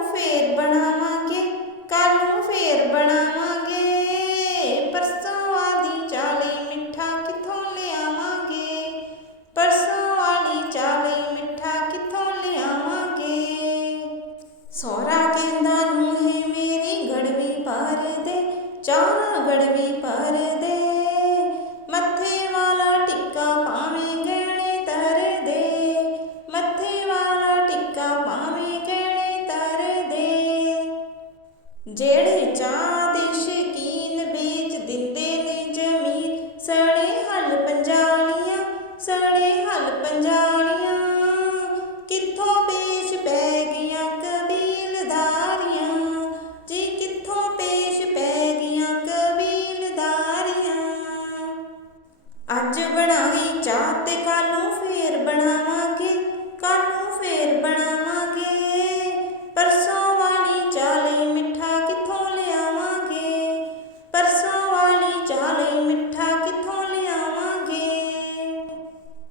ਨੂੰ ਫੇਰ ਬਣਾ ਜਿਹੜੇ ਚਾਹ ਦੇ ਸ਼ਕੀਨ ਵੇਚ ਦਿੰਦੇ ਨੇ ਜ਼ਮੀਨ ਸੜੇ ਹਲ ਪੰਜਾਲੀਆਂ ਸੜੇ ਹਲ ਪੰਜਾਲੀਆਂ। ਕਿੱਥੋਂ ਪੇਸ਼ ਪੈ ਗਈਆਂ ਕਬੀਲਦਾਰੀਆਂ? ਜੀ ਕਿੱਥੋਂ ਪੇਸ਼ ਪੈ ਗਈਆਂ ਕਬੀਲਦਾਰੀਆਂ? ਅੱਜ ਬਣਾਈ ਚਾਹ ਤੇ ਕੱਲ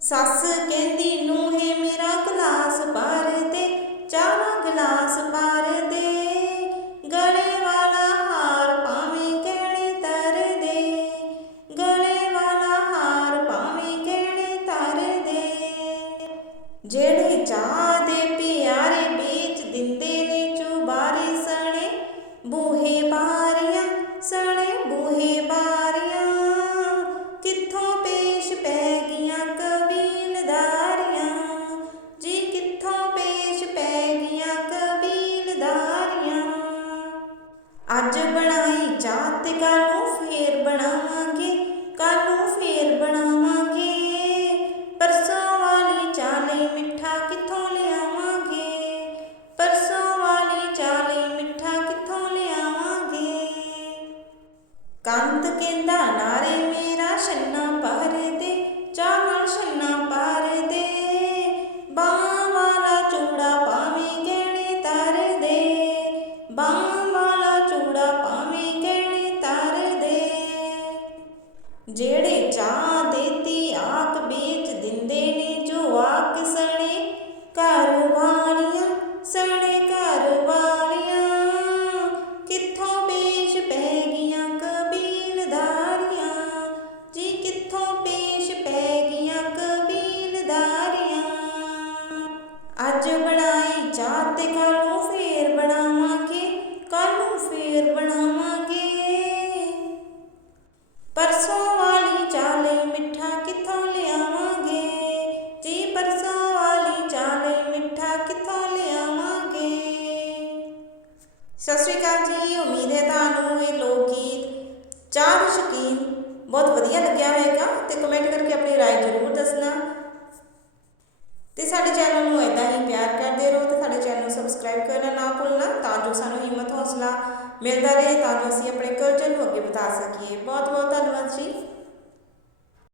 ਸੱਸ ਕਹਿੰਦੀ ਨੂੰ ਹੈ ਮੇਰਾ ਗਲਾਸ ਭਰ ਦੇ, ਚਾਹਾਂ ਗਲਾਸ ਭਰ ਦੇ। ਗਲੇ ਵਾਲਾ ਹਾਰ ਪਾਵੇਂ ਗਹਿਣੇ ਤਰ ਦੇ। ਗਲੇ ਵਾਲਾ ਹਾਰ ਪਾਵੇਂ ਗਹਿਣੇ ਤਰ ਦੇ। ਜਿਹੜੇ ਚਾਹ ਦੇ ਪਿਆਰੇ ਅੱਜ ਬਣਾਈ ਚਾਹ ਤੇ ਕੱਲ ਨੂੰ ਫੇਰ ਬਣਾਵਾਂਗੇ ਕੱਲ ਨੂੰ ਫੇਰ ਬਣਾਵਾਂਗੇ। ਪਰਸੋਂ ਵਾਲੀ ਚਾਲੀ ਮਿੱਠਾ ਕਿੱਥੋਂ ਲਿਆਵਾਂਗੇ? ਪਰਸੋਂ ਵਾਲੀ ਚਾਲੀ ਮਿੱਠਾ ਕਿੱਥੋਂ ਲਿਆਵਾਂਗੇ? ਕੰਤ ਕਹਿੰਦਾ, ਨਾਰੇ ਜਿਹੜੇ ਚਾਹ ਦੇਤੀ ਆਕ ਵੇਚ ਦਿੰਦੇ ਨੇ। ਜੋ ਆਕ ਸਣੇ, ਘਰ ਵਾਲੀਆਂ ਸਣੇ ਘਰ ਵਾਲੀਆਂ। ਕਿੱਥੋਂ ਪੇਸ਼ ਪੈ ਗਈਆਂ ਕਬੀਲਦਾਰੀਆਂ ਜੀ ਕਿੱਥੋਂ ਪੇਸ਼ ਪੈ ਗਈਆਂ ਕਬੀਲਦਾਰੀਆਂ ਅੱਜ ਬਣਾਈ ਚਾਹ ਤੇ ਕੱਲ ਨੂੰ ਫੇਰ ਬਣਾਵਾਂਗੇ? ਕੱਲ ਨੂੰ ਫੇਰ ਬਣਾਵਾਂਗੇ? ਪਰਸੋਂ ਸਤਿ ਸ਼੍ਰੀ ਅਕਾਲ ਜੀ ਉਮੀਦ ਹੈ ਤੁਹਾਨੂੰ ਇਹ ਲੋਕ ਗੀਤ ਚਾਹ ਦੇ ਸ਼ੌਕੀਨ ਬਹੁਤ ਵਧੀਆ ਲੱਗਿਆ ਹੋਵੇਗਾ ਤੇ ਕਮੈਂਟ ਕਰਕੇ ਆਪਣੀ رائے ਜ਼ਰੂਰ ਦੱਸਣਾ ਤੇ ਸਾਡੇ ਚੈਨਲ ਨੂੰ ਇਦਾਂ ਹੀ ਪਿਆਰ ਕਰਦੇ ਰਹੋ ਤੇ ਸਾਡੇ ਚੈਨਲ ਨੂੰ ਸਬਸਕ੍ਰਾਈਬ ਕਰਨਾ ਨਾ ਭੁੱਲਣਾ ਤਾਂ ਜੋ ਸਾਨੂੰ ਹਿੰਮਤ ਹੌਸਲਾ ਮਿਲਦਾ ਰਹੇ ਤਾਂ ਜੋ ਅਸੀਂ ਆਪਣੇ ਕਲਚਰ ਨੂੰ ਅੱਗੇ ਵਧਾ ਸਕੀਏ ਬਹੁਤ ਬਹੁਤ ਧੰਨਵਾਦ ਜੀ